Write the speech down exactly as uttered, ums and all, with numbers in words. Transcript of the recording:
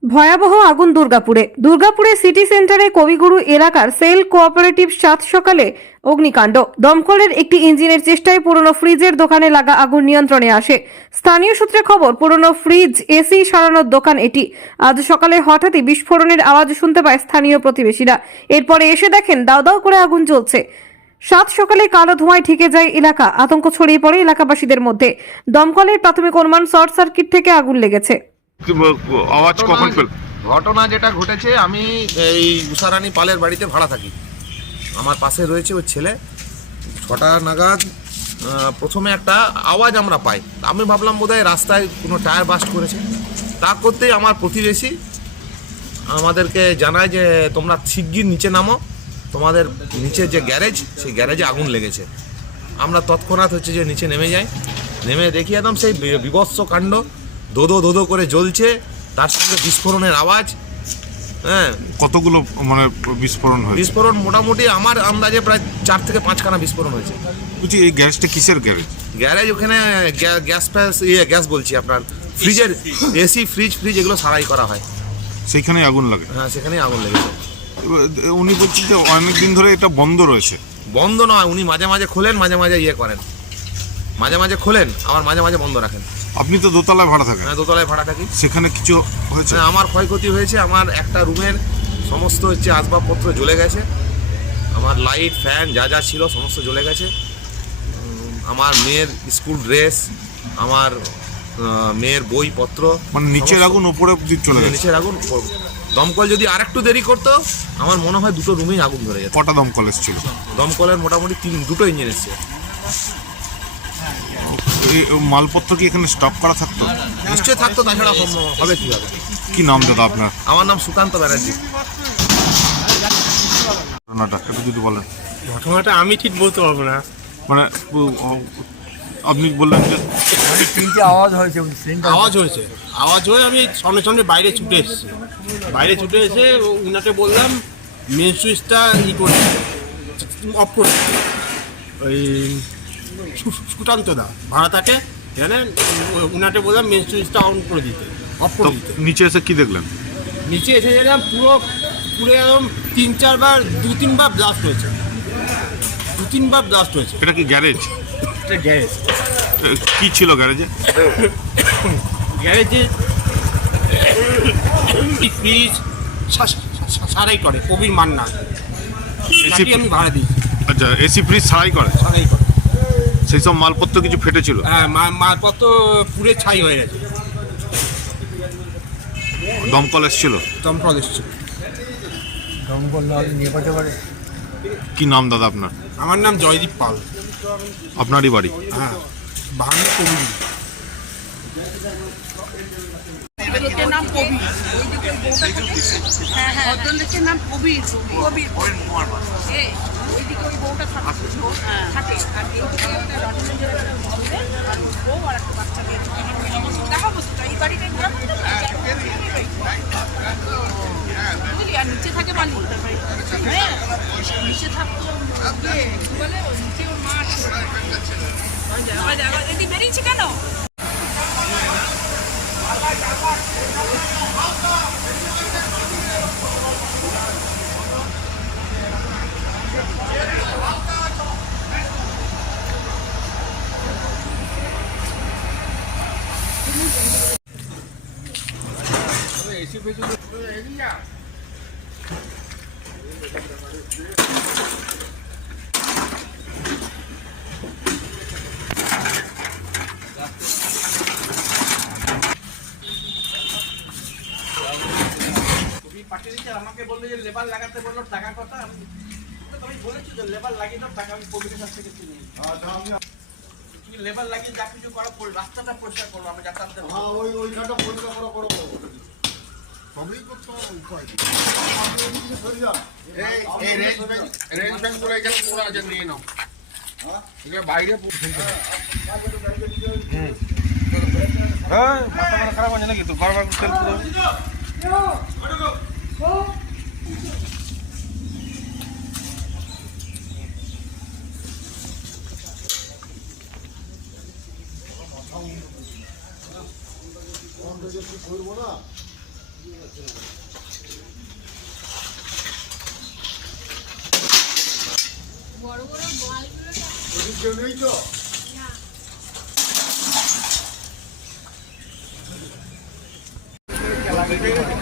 ভয়াবহ আগুন দুর্গাপুরে দুর্গাপুরে সিটি সেন্টারে কবিগুরু এলাকার সেল কোঅপারেটিভ সাত সকালে অগ্নিকাণ্ড। দমকলের একটি ইঞ্জিনের চেষ্টায় পুরনো ফ্রিজের দোকানে লাগা আগুন নিয়ন্ত্রণে আসে। স্থানীয় সূত্রে খবর, পুরনো ফ্রিজ এসি সারানোর দোকান এটি। আজ সকালে হঠাৎই বিস্ফোরণের আওয়াজ শুনতে পায় স্থানীয় প্রতিবেশীরা। এরপরে এসে দেখেন দাউ দাউ করে আগুন জ্বলছে। সাত সকালে কালো ধোঁয়ায় ঢেকে যায় এলাকা। আতঙ্ক ছড়িয়ে পড়ে এলাকাবাসীদের মধ্যে। দমকলের প্রাথমিক অনুমান শর্ট সার্কিট থেকে আগুন লেগেছে। আওয়াজ কখন পেল? ঘটনা যেটা ঘটেছে, আমি এই উষারানী পালের বাড়িতে ভাড়া থাকি। আমার পাশে রয়েছে ওর ছেলে। ছটা নাগাদ প্রথমে একটা আওয়াজ আমরা পাই। আমি ভাবলাম বোধহয় রাস্তায় কোনো টায়ার বাস্ট করেছে। তা করতেই আমার প্রতিবেশী আমাদেরকে জানায় যে তোমরা শিগগির নিচে নামো, তোমাদের নিচে যে গ্যারেজ, সেই গ্যারেজে আগুন লেগেছে। আমরা তৎক্ষণাৎ হচ্ছে যে নিচে নেমে যাই। নেমে দেখি একদম সেই বিভৎস কাণ্ড, দোদো দোদো করে জ্বলছে, তার সঙ্গে বিস্ফোরণের আওয়াজ। হ্যাঁ, কতগুলো মানে বিস্ফোরণ হয়েছে? বিস্ফোরণ মোটামুটি আমার আন্দাজে প্রায় চার থেকে পাঁচখানা বিস্ফোরণ হয়েছে। বলছি এই গ্যাসটা কিসের গ্যারেজ? গ্যারেজ ওখানে গ্যাস ফ্যাস ইয়ে গ্যাস বলছি আপনার ফ্রিজের এসি ফ্রিজ ফ্রিজ এগুলো সারাই করা হয়। সেইখানে আগুন লাগে? হ্যাঁ, সেখানেই আগুন লেগেছে। উনি বলছেন যে অনেক দিন ধরে এটা বন্ধ রয়েছে। বন্ধ নয়, উনি মাঝে মাঝে খোলেন, মাঝে মাঝে ইয়ে করেন, মাঝে মাঝে খোলেন, আবার মাঝে মাঝে বন্ধ রাখেন। আপনি তো দোতলায় ভাড়া থাকেন? হ্যাঁ, দোতলায় ভাড়া থাকি। সেখানে কিছু হয়েছে? হ্যাঁ, আমার ক্ষয়ক্ষতি হয়েছে। আমার একটা রুমের সমস্ত হচ্ছে আসবাবপত্র জ্বলে গেছে। আমার লাইট ফ্যান যা যা ছিল সমস্ত জ্বলে গেছে। আমার মেয়ের স্কুল ড্রেস, আমার মেয়ের বইপত্র, মানে নিচের আগুন উপরে চলে গেছে? নিচের আগুন। দমকল যদি আরেকটু দেরি করতো, আমার মনে হয় দুটো রুমেই আগুন ধরে যেত। কটা দমকল এসেছিল? দমকলের মোটামুটি তিন দুটো ইঞ্জিন এসছে। এই মালপত্র কি এখানে স্টক করা থাকতো? নিশ্চয়ই থাকতো, তাছাড়া হবে কীভাবে? কি নাম দাদা আপনার? আমার নাম সুকান্ত ব্যানার্জি। ঘটনাটা একটু যদি বলেন। ঘটনাটা আমি ঠিক বলতে পারবো না। মানে আপনি বললেন যে তিনটে আওয়াজ হয়েছে, আওয়াজ হয়েছে, আওয়াজ হয়ে আমি সঙ্গে সঙ্গে বাইরে ছুটে এসেছি। বাইরে ছুটে এসে উনাকে বললাম মেন সুইচটা ই করে অফ করে, ওই সুকান্ত দা ভাড়া থাকে জানেন, উনাকে বললাম মেন সুইচটা অন করে দিতে, অফ করে দিতে। নিচে এসে কি দেখলেন? নিচে এসে গেলাম, পুরো পুরো একদম তিন চারবার দু তিনবার ব্লাস্ট হয়েছে, দু তিনবার ব্লাস্ট হয়েছে। এটা কি গ্যারেজ? এটা গ্যারেজ। কি ছিল গ্যারেজে? গ্যারেজে ফ্রিজ সারাই করে কবির মান্না, এসি আমি ভাড়া দিই। আচ্ছা, এসি ফ্রিজ ছাড়াই করে? সারাই করে। সেই সব মালপত্র কিছু ফেটেছিল? হ্যাঁ, মালপত্র পুরে ছাই হয়ে গেছে। দমকল এসেছিল? দমকল এসছে। দমকল নিয়ে যেতে পারে। কি নাম দাদা আপনার? আমার নাম জয়দীপ পাল। আপনারই বাড়ি? হ্যাঁ, বাংলা কবি। লোকের নাম কবির, হ্যাঁ হ্যাঁ ভদ্রলোকের নাম কবির, কবির এই ওইদিকে ওই বউটা থাকে থাকে আর এইদিকে একটা রটনের আর বউ আর একটা বাচ্চা মেয়ে দেখা বস্তু এই বাড়িটাই ভাড়া করতে বুঝলি। আর নিচে থাকে বালি, হ্যাঁ নিচে থাকতো বলে নিচে ওর মা এদিকে বেরিয়েছে কেন? আমাকে বললো যে লেবার লাগাতে বললো টাকা কথা, আমি তুমি বলেছো যে লেবার লাগিয়ে দাও, টাকা আমি কবির কাছ থেকে কিনি। তুমি লেবার লাগিয়ে যা কিছু করা, রাস্তাটা পরিষ্কার করবো, আমি যাতায়াত ওই ওইখানটা পরিষ্কার করো করো সবই করতে উপায়। এই রেঞ্জমেন্ট করে গেলে পুরো আজ নিয়ে নাও, বাইরে হ্যাঁ, মাথা মাথা খারাপ আছে নাকি? তো বারবার তেল পুরো করবো না। বড় বড়